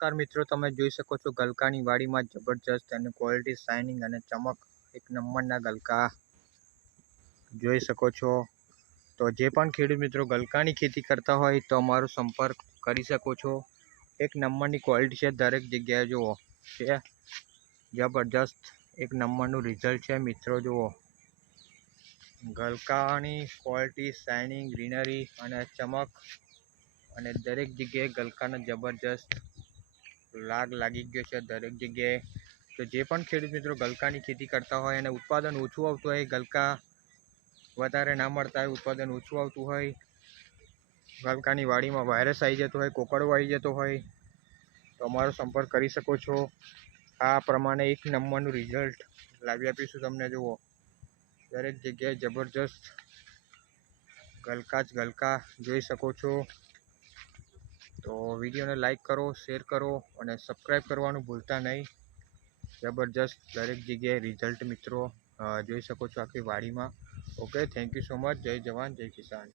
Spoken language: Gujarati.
નમસ્કાર મિત્રો, તમે જોઈ શકો છો ગલકાની વાડીમાં જબરજસ્ત અને ક્વોલિટી શાઇનિંગ અને ચમક એક નંબરના ગલકા જોઈ શકો છો। તો જે પણ ખેડૂત મિત્રો ગલકાની ખેતી કરતા હોય તો અમારો સંપર્ક કરી શકો છો। એક નંબરની ક્વોલિટી છે, દરેક જગ્યાએ જુઓ છે જબરજસ્ત એક નંબરનું રિઝલ્ટ છે મિત્રો। જુઓ ગલકાની ક્વોલિટી, શાઇનિંગ, ગ્રીનરી અને ચમક અને દરેક જગ્યાએ ગલકાનો જબરજસ્ત લાગી ગયો છે દરેક જગ્યાએ। તો જે પણ ખેડૂત મિત્રો ગલકાની ખેતી કરતા હોય અને ઉત્પાદન ઓછું આવતું હોય, ગલકા વધારે ના મળતા હોય, ઉત્પાદન ઓછું આવતું હોય, ગલકાની વાડીમાં વાયરસ આવી જતો હોય, કોકડો આવી જતો હોય, તો અમારો સંપર્ક કરી શકો છો। આ પ્રમાણે એક નંબરનું રિઝલ્ટ લાવી આપીશું તમને। જુઓ દરેક જગ્યાએ જબરજસ્ત ગલકા જ ગલકા જોઈ શકો છો। તો વિડીયોને લાઈક કરો, શેર કરો અને સબસ્ક્રાઈબ કરવાનું ભૂલતા નહીં। જબરજસ્ત દરેક જગ્યાએ રિઝલ્ટ મિત્રો જોઈ શકો છો આખી વાડીમાં। Okay, thank you so much. જય જવાન, જય કિસાન।